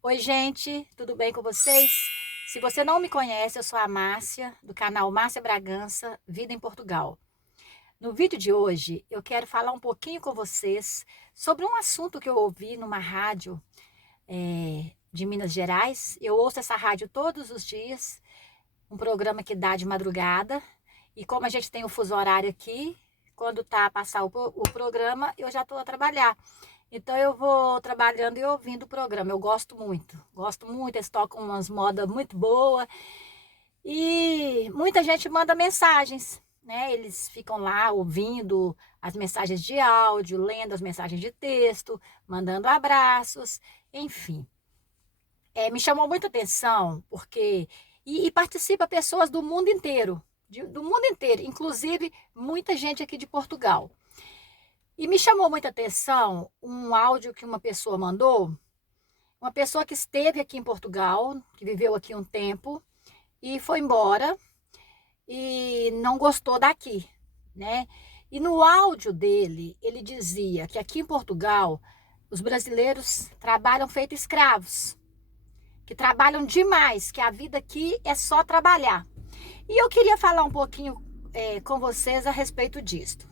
Oi, gente, tudo bem com vocês? Se você não me conhece, eu sou a Márcia, do canal Márcia Bragança, Vida em Portugal. No vídeo de hoje, eu quero falar um pouquinho com vocês sobre um assunto que eu ouvi numa rádio de Minas Gerais. Eu ouço essa rádio todos os dias, um programa que dá de madrugada. E como a gente tem o fuso horário aqui, quando tá a passar o programa, eu já estou a trabalhar. Então eu vou trabalhando e ouvindo o programa. Eu gosto muito. Eles tocam umas modas muito boas e muita gente manda mensagens, né? Eles ficam lá ouvindo as mensagens de áudio, lendo as mensagens de texto, mandando abraços, enfim. Me chamou muita atenção porque e participa pessoas do mundo inteiro, do mundo inteiro, inclusive muita gente aqui de Portugal. E me chamou muita atenção um áudio que uma pessoa mandou, uma pessoa que esteve aqui em Portugal, que viveu aqui um tempo e foi embora e não gostou daqui, né? E no áudio dele, ele dizia que aqui em Portugal os brasileiros trabalham feito escravos, que trabalham demais, que a vida aqui é só trabalhar. E eu queria falar um pouquinho com vocês a respeito disso.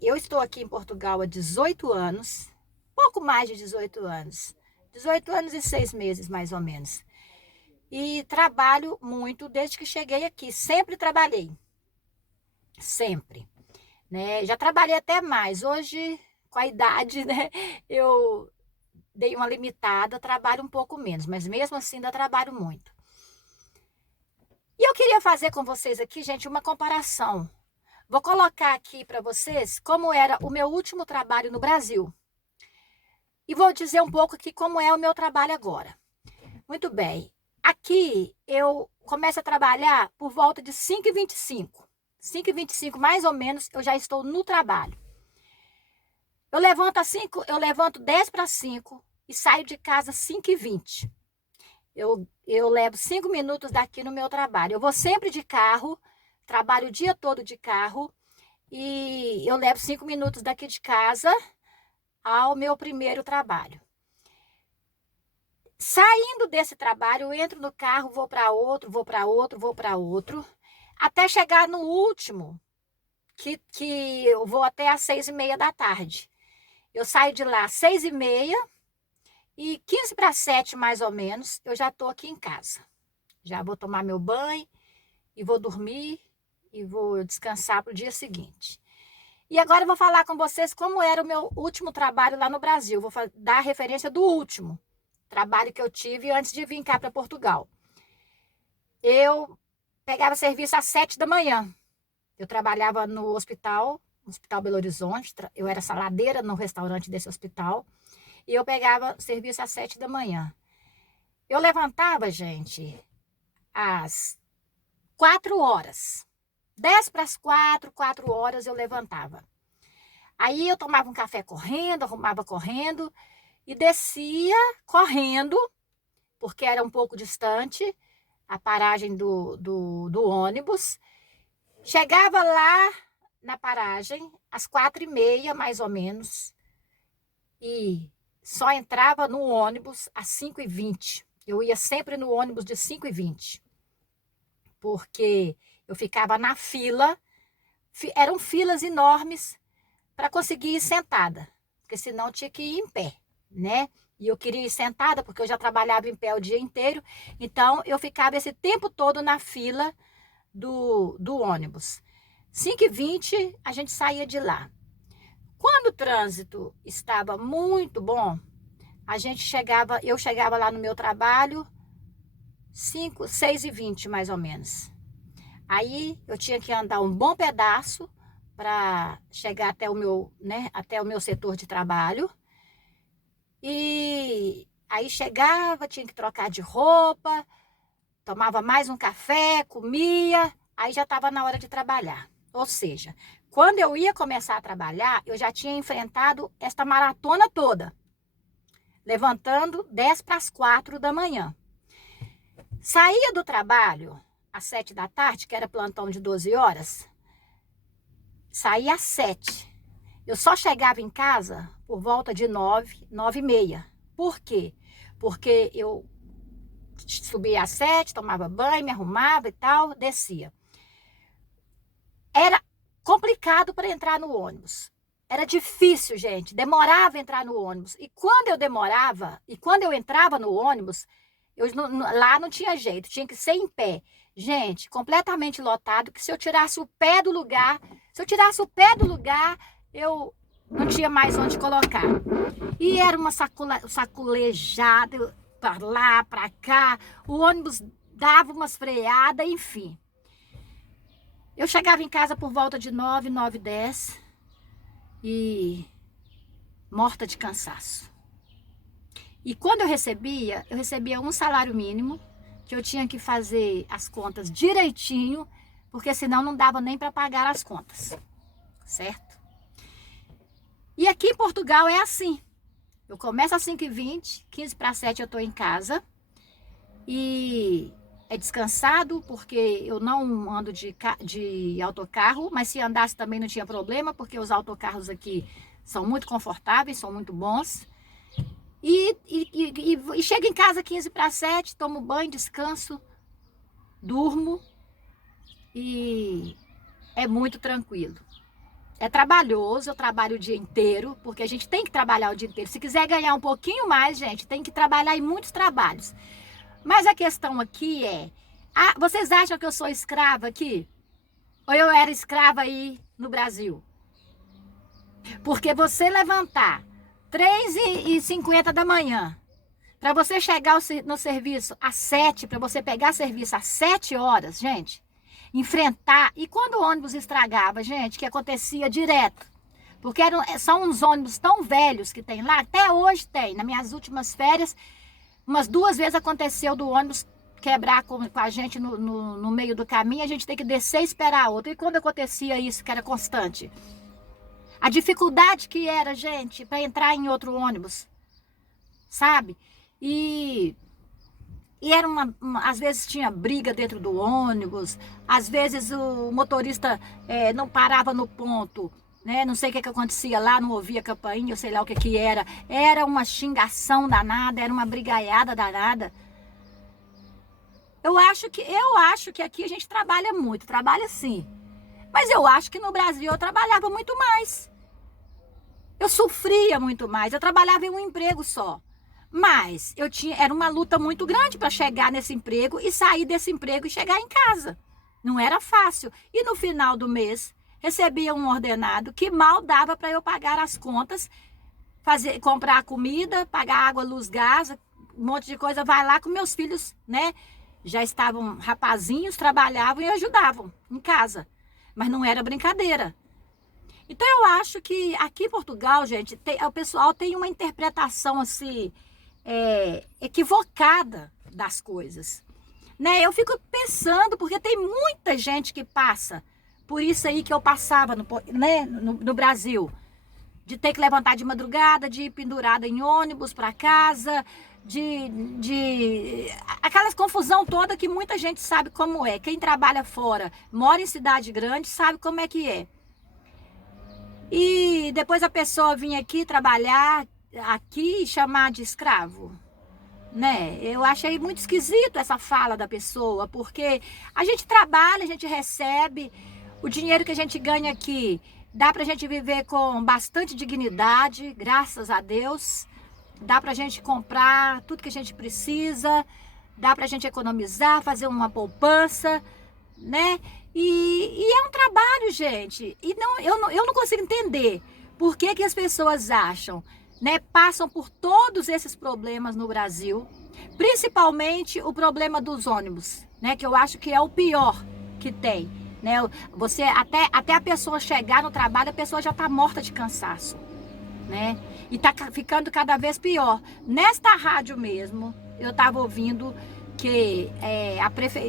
Eu estou aqui em Portugal há 18 anos, pouco mais de 18 anos, 18 anos e 6 meses mais ou menos. E trabalho muito desde que cheguei aqui, sempre trabalhei, sempre, né? Já trabalhei até mais, hoje com a idade, né, eu dei uma limitada, trabalho um pouco menos, mas mesmo assim ainda trabalho muito. E eu queria fazer com vocês aqui, gente, uma comparação. Vou colocar aqui para vocês como era o meu último trabalho no Brasil. E vou dizer um pouco aqui como é o meu trabalho agora. Muito bem. Aqui eu começo a trabalhar por volta de 5h25. 5h25 mais ou menos eu já estou no trabalho. Eu levanto 10 para 5 e saio de casa 5h20. Eu levo 5 minutos daqui no meu trabalho. Eu vou sempre de carro, trabalho o dia todo de carro e eu levo 5 minutos daqui de casa ao meu primeiro trabalho. Saindo desse trabalho, eu entro no carro, vou para outro, vou para outro, vou para outro, até chegar no último, que eu vou até às 6h30 da tarde. Eu saio de lá às 6h30 e 15 para 7 mais ou menos, eu já estou aqui em casa. Já vou tomar meu banho e vou dormir e vou descansar para o dia seguinte. E agora eu vou falar com vocês como era o meu último trabalho lá no Brasil. Vou dar a referência do último trabalho que eu tive antes de vir cá para Portugal. Eu pegava serviço às 7 da manhã. Eu trabalhava no Hospital Belo Horizonte. Eu era saladeira no restaurante desse hospital. E eu pegava serviço às 7 da manhã. Eu levantava, gente, às 4 horas. 10 para as 4, 4 horas eu levantava. Aí eu tomava um café correndo, arrumava correndo e descia correndo, porque era um pouco distante a paragem do ônibus. Chegava lá na paragem às 4h30, mais ou menos, e só entrava no ônibus às 5h20. Eu ia sempre no ônibus de 5h20, porque eu ficava na fila, eram filas enormes para conseguir ir sentada, porque senão eu tinha que ir em pé, né? E eu queria ir sentada porque eu já trabalhava em pé o dia inteiro, então eu ficava esse tempo todo na fila do ônibus. 5h20 a gente saía de lá. Quando o trânsito estava muito bom, eu chegava lá no meu trabalho 6h20 mais ou menos. Aí eu tinha que andar um bom pedaço para chegar até o meu, né, até o meu setor de trabalho. E aí chegava, tinha que trocar de roupa, tomava mais um café, comia, aí já estava na hora de trabalhar. Ou seja, quando eu ia começar a trabalhar, eu já tinha enfrentado esta maratona toda, levantando 10 para as 4 da manhã. Saía do trabalho às 7 da tarde, que era plantão de 12 horas, saía às 7. Eu só chegava em casa por volta de 9, 9h30. Por quê? Porque eu subia às 7, tomava banho, me arrumava e tal, descia. Era complicado para entrar no ônibus. Era difícil, gente. Demorava entrar no ônibus. E quando eu demorava, e quando eu entrava no ônibus, lá não tinha jeito, tinha que ser em pé. Gente, completamente lotado, que se eu tirasse o pé do lugar, eu não tinha mais onde colocar. E era uma saculejada, para lá, para cá, o ônibus dava umas freadas, enfim. Eu chegava em casa por volta de 9, 9h10 e morta de cansaço. E quando eu recebia um salário mínimo, que eu tinha que fazer as contas direitinho, porque senão não dava nem para pagar as contas, certo? E aqui em Portugal é assim. Eu começo às 5h20, 15 para 7 eu estou em casa e é descansado, porque eu não ando de autocarro, mas se andasse também não tinha problema, porque os autocarros aqui são muito confortáveis, são muito bons. E chego em casa 15 para 7, tomo banho, descanso, durmo e é muito tranquilo. É trabalhoso, eu trabalho o dia inteiro, porque a gente tem que trabalhar o dia inteiro. Se quiser ganhar um pouquinho mais, gente, tem que trabalhar em muitos trabalhos. Mas a questão aqui é, vocês acham que eu sou escrava aqui? Ou eu era escrava aí no Brasil? Porque você levantar 3h50 da manhã, para você chegar no serviço às 7, para você pegar serviço às 7 horas, gente, enfrentar. E quando o ônibus estragava, gente, que acontecia direto, porque são uns ônibus tão velhos que tem lá, até hoje tem. Nas minhas últimas férias, umas 2 vezes aconteceu do ônibus quebrar com a gente no meio do caminho, a gente tem que descer e esperar a outra. E quando acontecia isso, que era constante? A dificuldade que era, gente, para entrar em outro ônibus, sabe? E era às vezes tinha briga dentro do ônibus, às vezes o motorista não parava no ponto, né? Não sei o que acontecia lá, não ouvia campainha, eu sei lá o que era. Era uma xingação danada, era uma brigaiada danada. Eu acho que aqui a gente trabalha muito, trabalha sim. Mas eu acho que no Brasil eu trabalhava muito mais. Eu sofria muito mais, eu trabalhava em um emprego só. Mas era uma luta muito grande para chegar nesse emprego e sair desse emprego e chegar em casa. Não era fácil. E no final do mês, recebia um ordenado que mal dava para eu pagar as contas, comprar comida, pagar água, luz, gás, um monte de coisa. Vai lá com meus filhos, né? Já estavam rapazinhos, trabalhavam e ajudavam em casa. Mas não era brincadeira. Então eu acho que aqui em Portugal, gente, o pessoal tem uma interpretação assim equivocada das coisas, né? Eu fico pensando, porque tem muita gente que passa por isso aí que eu passava no Brasil, de ter que levantar de madrugada, de ir pendurada em ônibus para casa, aquelas confusão toda que muita gente sabe como é. Quem trabalha fora, mora em cidade grande, sabe como é que é. E depois a pessoa vinha aqui trabalhar aqui e chamar de escravo, né? Eu achei muito esquisito essa fala da pessoa, porque a gente trabalha, a gente recebe, o dinheiro que a gente ganha aqui dá pra gente viver com bastante dignidade, graças a Deus. Dá pra gente comprar tudo que a gente precisa, dá pra gente economizar, fazer uma poupança, né? E é um trabalho, gente. E eu não consigo entender por que as pessoas acham, né? Passam por todos esses problemas no Brasil, principalmente o problema dos ônibus, né? Que eu acho que é o pior que tem, né? Você até a pessoa chegar no trabalho, a pessoa já está morta de cansaço, né? E tá ficando cada vez pior. Nesta rádio mesmo, eu estava ouvindo que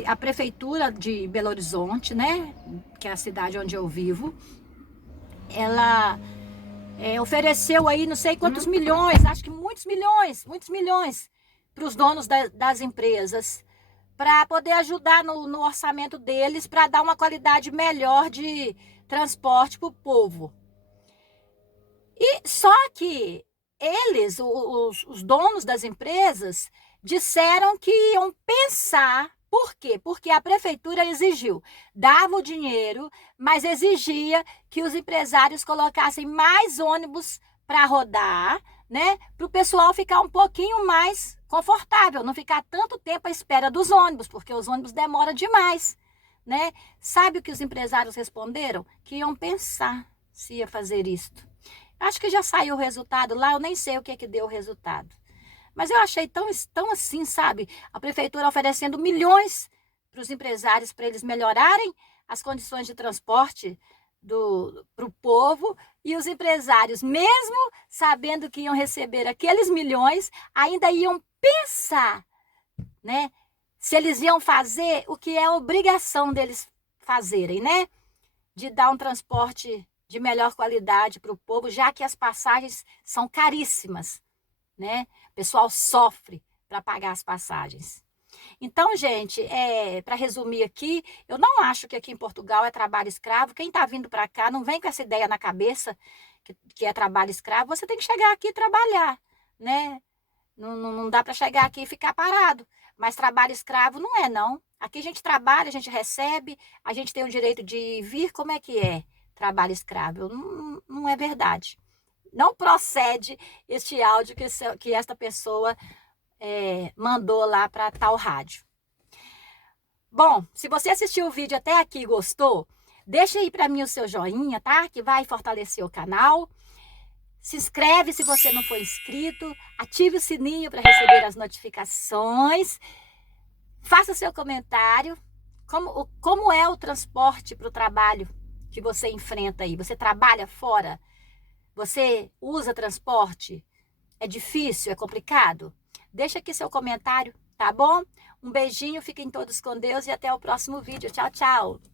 a prefeitura de Belo Horizonte, né, que é a cidade onde eu vivo, ela ofereceu aí não sei quantos milhões, acho que muitos milhões para os donos das empresas, para poder ajudar no orçamento deles, para dar uma qualidade melhor de transporte para o povo. E só que eles, os donos das empresas, disseram que iam pensar. Por quê? Porque a prefeitura exigiu, dava o dinheiro, mas exigia que os empresários colocassem mais ônibus para rodar, né? Para o pessoal ficar um pouquinho mais confortável, não ficar tanto tempo à espera dos ônibus, porque os ônibus demoram demais, né? Sabe o que os empresários responderam? Que iam pensar se ia fazer isto. Acho que já saiu o resultado lá, eu nem sei o que é que deu o resultado. Mas eu achei tão assim, sabe? A prefeitura oferecendo milhões para os empresários para eles melhorarem as condições de transporte para o povo, e os empresários, mesmo sabendo que iam receber aqueles milhões, ainda iam pensar, né? Se eles iam fazer o que é obrigação deles fazerem, né? De dar um transporte de melhor qualidade para o povo, já que as passagens são caríssimas, né? O pessoal sofre para pagar as passagens. Então, gente, para resumir aqui, eu não acho que aqui em Portugal é trabalho escravo. Quem está vindo para cá não vem com essa ideia na cabeça que é trabalho escravo. Você tem que chegar aqui e trabalhar, né? Não dá para chegar aqui e ficar parado. Mas trabalho escravo não é, não. Aqui a gente trabalha, a gente recebe, a gente tem o direito de vir. Como é que é trabalho escravo? Não é verdade. Não procede este áudio que esta pessoa mandou lá para tal rádio. Bom, se você assistiu o vídeo até aqui e gostou, deixa aí para mim o seu joinha, tá? Que vai fortalecer o canal. Se inscreve se você não for inscrito, ative o sininho para receber as notificações. Faça seu comentário. Como é o transporte para o trabalho que você enfrenta aí? Você trabalha fora? Você usa transporte? É difícil? É complicado? Deixa aqui seu comentário, tá bom? Um beijinho, fiquem todos com Deus e até o próximo vídeo. Tchau, tchau!